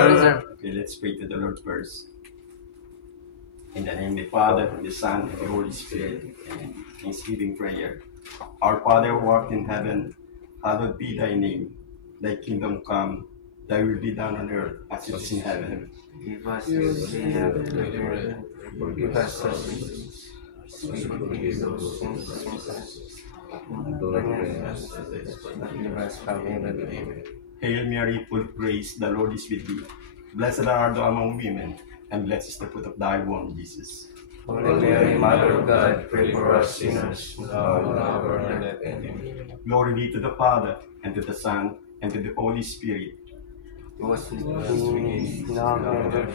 Okay, let's pray to the Lord first. In the name of the Father, the Son, and the Holy Spirit. Amen. Thanksgiving prayer. Our Father who art in heaven, hallowed be thy name. Thy kingdom come, thy will be done on earth as it is in heaven. Give us this day our daily bread. Forgive us our sins. We forgive those who trespass us. Forgive us from evil. Amen. Hail Mary, full of grace, the Lord is with thee. Blessed art thou among women, and blessed is the fruit of thy womb, Jesus. Holy Mary, Mother of God, pray for us sinners, now and at our death. Amen. Glory be to the Father, and to the Son, and to the Holy Spirit. It was in the beginning, now and ever.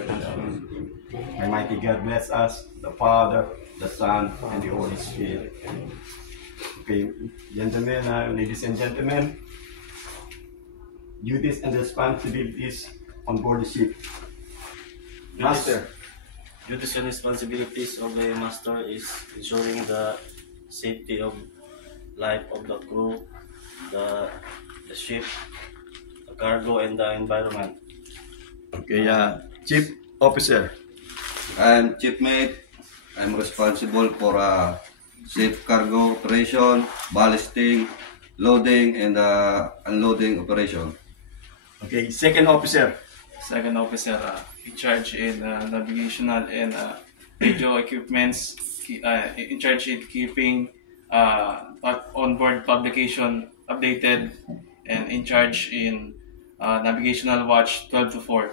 Almighty God bless us, the Father, the Son, and the Holy Spirit. Okay, gentlemen, ladies and gentlemen, duties and responsibilities on board the ship. Master. Duties and responsibilities of the master is ensuring the safety of life of the crew, the ship, the cargo, and the environment. Okay, Chief Officer. I'm chief mate. I'm responsible for safe cargo operation, ballasting, loading, and unloading operation. Okay, Second Officer. Second officer, in charge in navigational and radio equipments, in charge in keeping onboard publication updated, and in charge in navigational watch 12 to 4.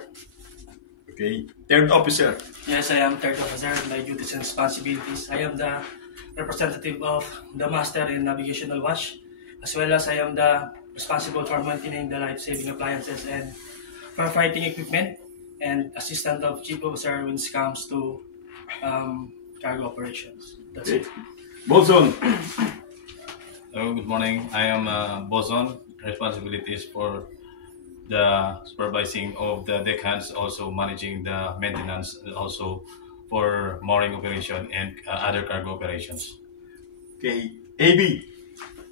Okay, Third Officer. Yes, I am third officer. My duties and responsibilities. I am the representative of the master in navigational watch, as well as I am the responsible for maintaining the life-saving appliances and firefighting equipment, and assistant of chief officer when it comes to cargo operations. That's it. Boson. Hello, good morning. I am Boson. Responsibilities for the supervising of the deckhands, also managing the maintenance, and also for mooring operation and other cargo operations. Okay, AB.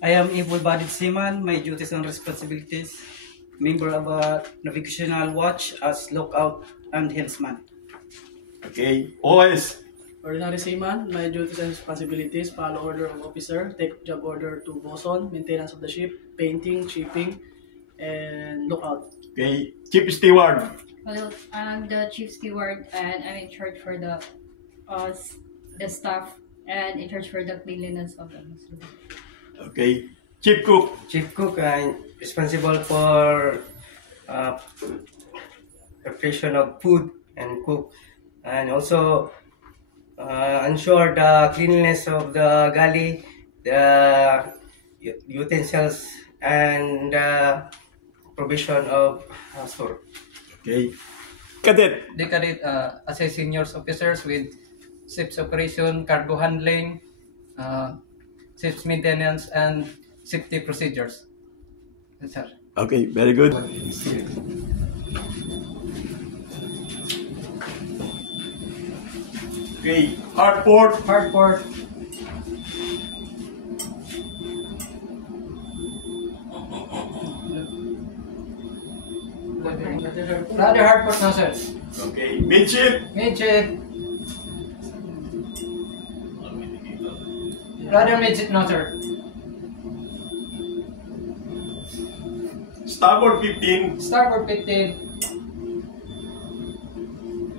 I am able-bodied seaman. My duties and responsibilities: member of a navigational watch as lookout and helmsman. Okay, OS. Ordinary seaman, my duties and responsibilities: follow order of officer, take job order to bosun, maintenance of the ship, painting, shipping, and lookout. Okay, Chief Steward. Well, I'm the chief steward, and I'm in charge for the staff and in charge for the cleanliness of the vessel. Okay, Chief Cook. Chief cook, I'm responsible for preparation of food and cook, and also ensure the cleanliness of the galley, the utensils, and provision of store. Okay, Cadet. The cadet assist senior officers with ship's operation, cargo handling, ship's maintenance, and safety procedures. Yes, sir. Okay, very good. Okay, Hartford. Hardport. Brother Hardport, no sir. Okay, Midship. Midship. Brother Midship, no sir. Starboard 15. Starboard 15.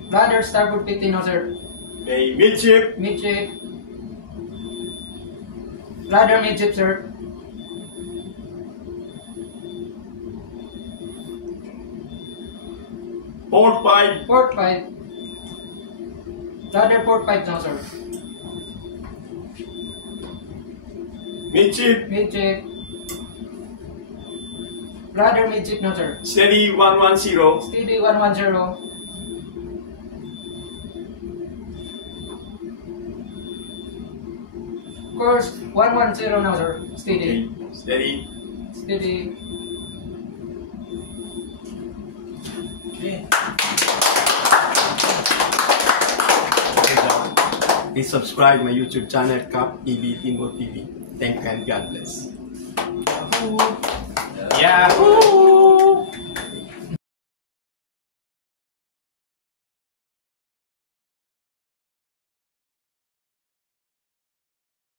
Brother Starboard 15, no sir. Okay, Midship. Midship. Brother Midship, sir. Port 5. Port 5. Brother Port 5, no sir. Midship. Midship. Brother Midship, no sir. Steady 110. Steady 110. Course 110 now, sir. Steady. Okay, steady. Steady. Okay. Please subscribe my YouTube channel, Cap TV, Timbo TV. Thank you and God bless. Yahoo!